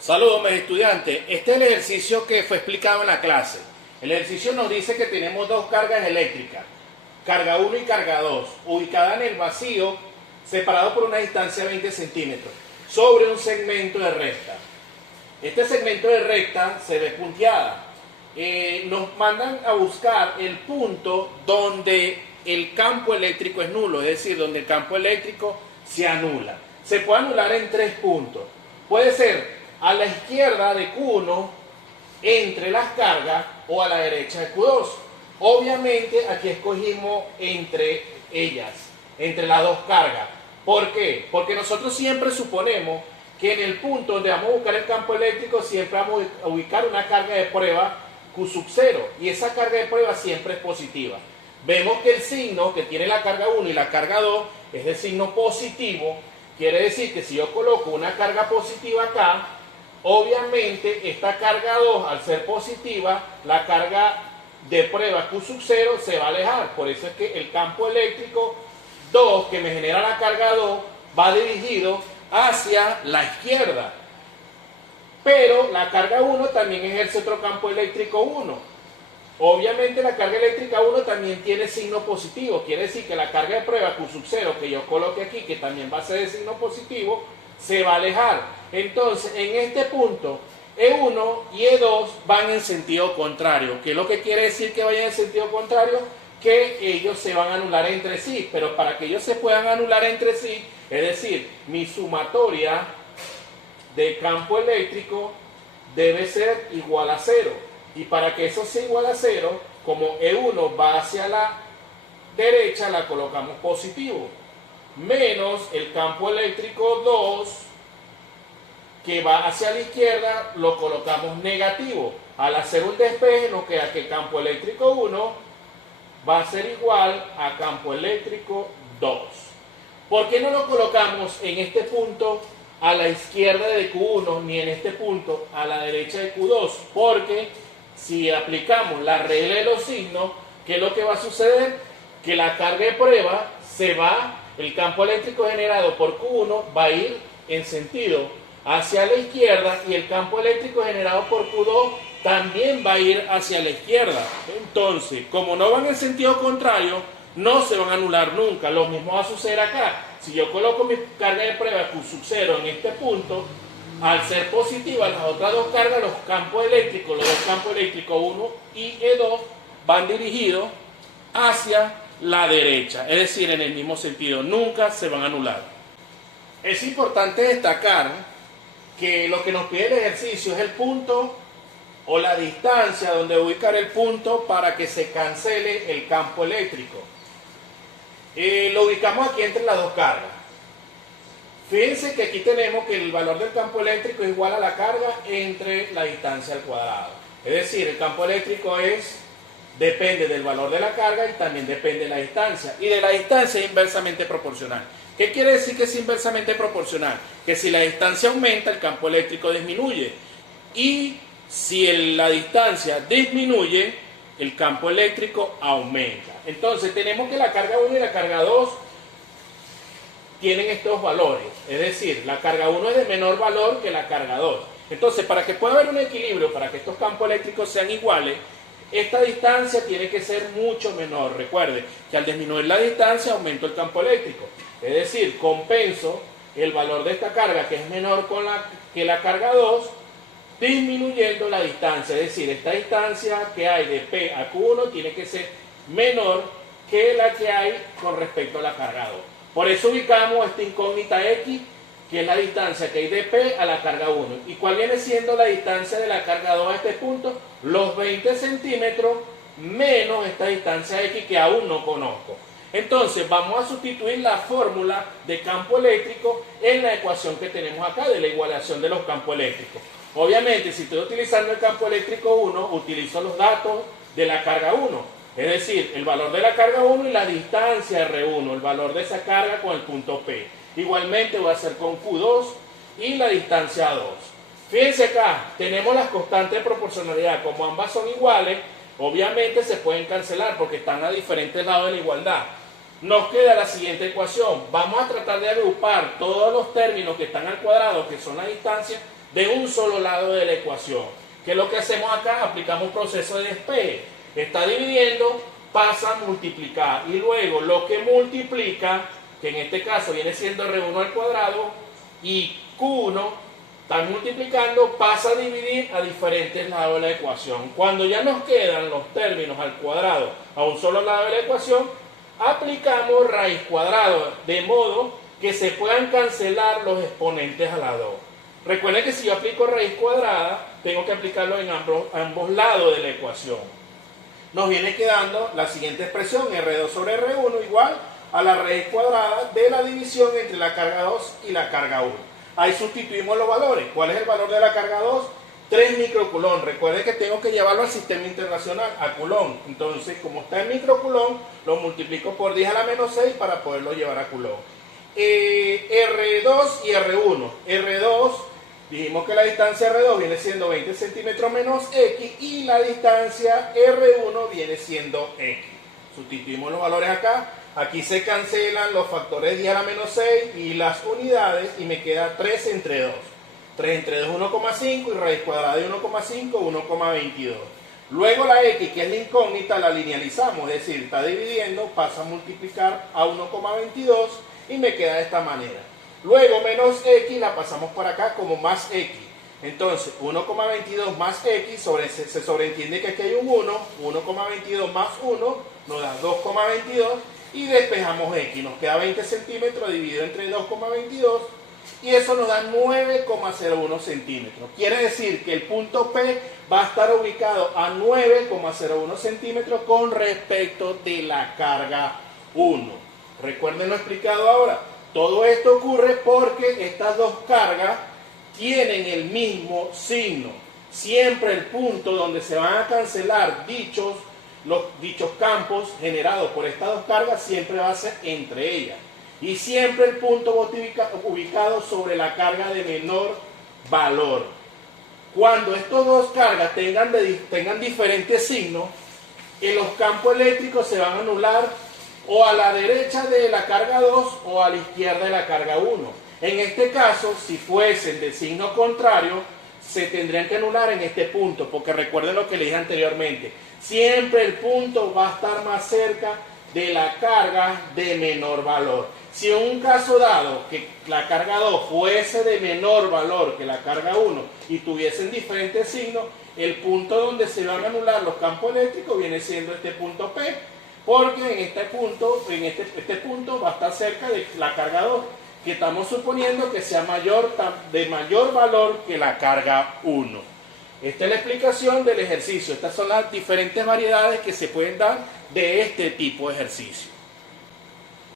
Saludos, mis estudiantes. Este es el ejercicio que fue explicado en la clase. El ejercicio nos dice que tenemos dos cargas eléctricas, carga 1 y carga 2, ubicadas en el vacío, separado por una distancia de 20 centímetros, sobre un segmento de recta. Este segmento de recta se ve punteada. Nos mandan a buscar el punto donde el campo eléctrico es nulo, es decir, donde el campo eléctrico se anula. Se puede anular en tres puntos. Puede ser a la izquierda de Q1 entre las cargas o a la derecha de Q2. Obviamente aquí escogimos entre ellas, entre las dos cargas. ¿Por qué? Porque nosotros siempre suponemos que en el punto donde vamos a buscar el campo eléctrico siempre vamos a ubicar una carga de prueba Q sub 0 y esa carga de prueba siempre es positiva. Vemos que el signo que tiene la carga 1 y la carga 2 es de signo positivo. Quiere decir que si yo coloco una carga positiva acá, obviamente esta carga 2 al ser positiva, la carga de prueba Q sub 0 se va a alejar. Por eso es que el campo eléctrico 2 que me genera la carga 2 va dirigido hacia la izquierda. Pero la carga 1 también ejerce otro campo eléctrico 1. Obviamente la carga eléctrica 1 también tiene signo positivo. Quiere decir que la carga de prueba Q sub 0 que yo coloque aquí, que también va a ser de signo positivo, se va a alejar. Entonces, en este punto, E1 y E2 van en sentido contrario. ¿Qué es lo que quiere decir que vayan en sentido contrario? Que ellos se van a anular entre sí. Pero para que ellos se puedan anular entre sí, es decir, mi sumatoria de campo eléctrico debe ser igual a 0. Y para que eso sea igual a 0, como E1 va hacia la derecha, la colocamos positivo. Menos el campo eléctrico 2, que va hacia la izquierda, lo colocamos negativo. Al hacer un despeje nos queda que el campo eléctrico 1 va a ser igual a campo eléctrico 2. ¿Por qué no lo colocamos en este punto a la izquierda de Q1 ni en este punto a la derecha de Q2? Porque si aplicamos la regla de los signos, ¿qué es lo que va a suceder? Que la carga de prueba se va, el campo eléctrico generado por Q1 va a ir en sentido hacia la izquierda y el campo eléctrico generado por Q2 también va a ir hacia la izquierda. Entonces, como no van en sentido contrario, no se van a anular nunca. Lo mismo va a suceder acá. Si yo coloco mi carga de prueba Q sub 0 en este punto, al ser positiva las otras dos cargas, los campos eléctricos 1 y E2 van dirigidos hacia la derecha, es decir, en el mismo sentido, nunca se van a anular. Es importante destacar que lo que nos pide el ejercicio es el punto o la distancia donde ubicar el punto para que se cancele el campo eléctrico. Lo ubicamos aquí entre las dos cargas. Fíjense que aquí tenemos que el valor del campo eléctrico es igual a la carga entre la distancia al cuadrado. Es decir, el campo eléctrico depende del valor de la carga y también depende de la distancia. Y de la distancia es inversamente proporcional. ¿Qué quiere decir que es inversamente proporcional? Que si la distancia aumenta, el campo eléctrico disminuye. Y si la distancia disminuye, el campo eléctrico aumenta. Entonces tenemos que la carga 1 y la carga 2 tienen estos valores, es decir, la carga 1 es de menor valor que la carga 2. Entonces, para que pueda haber un equilibrio, para que estos campos eléctricos sean iguales, esta distancia tiene que ser mucho menor. Recuerde que al disminuir la distancia aumento el campo eléctrico, es decir, compenso el valor de esta carga que es menor que la carga 2, disminuyendo la distancia, es decir, esta distancia que hay de P a Q1 tiene que ser menor que la que hay con respecto a la carga 2. Por eso ubicamos esta incógnita X, que es la distancia que hay de P a la carga 1. ¿Y cuál viene siendo la distancia de la carga 2 a este punto? Los 20 centímetros menos esta distancia X que aún no conozco. Entonces vamos a sustituir la fórmula de campo eléctrico en la ecuación que tenemos acá de la igualación de los campos eléctricos. Obviamente, si estoy utilizando el campo eléctrico 1, utilizo los datos de la carga 1. Es decir, el valor de la carga 1 y la distancia R1, el valor de esa carga con el punto P. Igualmente voy a hacer con Q2 y la distancia 2. Fíjense acá, tenemos las constantes de proporcionalidad. Como ambas son iguales, obviamente se pueden cancelar porque están a diferentes lados de la igualdad. Nos queda la siguiente ecuación. Vamos a tratar de agrupar todos los términos que están al cuadrado, que son la distancia, de un solo lado de la ecuación. ¿Qué es lo que hacemos acá? Aplicamos un proceso de despeje. Está dividiendo, pasa a multiplicar. Y luego lo que multiplica, que en este caso viene siendo R1 al cuadrado, y Q1, está multiplicando, pasa a dividir a diferentes lados de la ecuación. Cuando ya nos quedan los términos al cuadrado a un solo lado de la ecuación, aplicamos raíz cuadrada, de modo que se puedan cancelar los exponentes a la 2. Recuerden que si yo aplico raíz cuadrada, tengo que aplicarlo en ambos lados de la ecuación. Nos viene quedando la siguiente expresión, R2 sobre R1 igual a la raíz cuadrada de la división entre la carga 2 y la carga 1. Ahí sustituimos los valores. ¿Cuál es el valor de la carga 2? 3 microcoulomb. Recuerden que tengo que llevarlo al sistema internacional, a coulomb. Entonces, como está en microcoulomb, lo multiplico por 10 a la menos 6 para poderlo llevar a coulomb. R2 y R1. R2, dijimos que la distancia R2 viene siendo 20 centímetros menos X y la distancia R1 viene siendo X. Sustituimos los valores acá. Aquí se cancelan los factores 10 a la menos 6 y las unidades y me queda 3 entre 2. 3 entre 2 1,5 y raíz cuadrada de 1,5 1,22. Luego la X, que es la incógnita, la linealizamos, es decir, está dividiendo, pasa a multiplicar a 1,22 y me queda de esta manera. Luego menos X la pasamos por acá como más X. Entonces 1,22 más X, se sobreentiende que aquí hay un 1, 1,22 más 1 nos da 2,22 y despejamos X. Nos queda 20 centímetros dividido entre 2,22 y eso nos da 9,01 centímetros. Quiere decir que el punto P va a estar ubicado a 9,01 centímetros con respecto de la carga 1. Recuerden lo explicado ahora. Todo esto ocurre porque estas dos cargas tienen el mismo signo. Siempre el punto donde se van a cancelar dichos campos generados por estas dos cargas siempre va a ser entre ellas. Y siempre el punto va a estar ubicado sobre la carga de menor valor. Cuando estas dos cargas tengan diferentes signos, los campos eléctricos se van a anular o a la derecha de la carga 2 o a la izquierda de la carga 1. En este caso, si fuesen de signo contrario, se tendrían que anular en este punto, porque recuerden lo que les dije anteriormente. Siempre el punto va a estar más cerca de la carga de menor valor. Si en un caso dado que la carga 2 fuese de menor valor que la carga 1 y tuviesen diferentes signos, el punto donde se van a anular los campos eléctricos viene siendo este punto P, porque en este punto va a estar cerca de la carga 2, que estamos suponiendo que sea de mayor valor que la carga 1. Esta es la explicación del ejercicio. Estas son las diferentes variedades que se pueden dar de este tipo de ejercicio.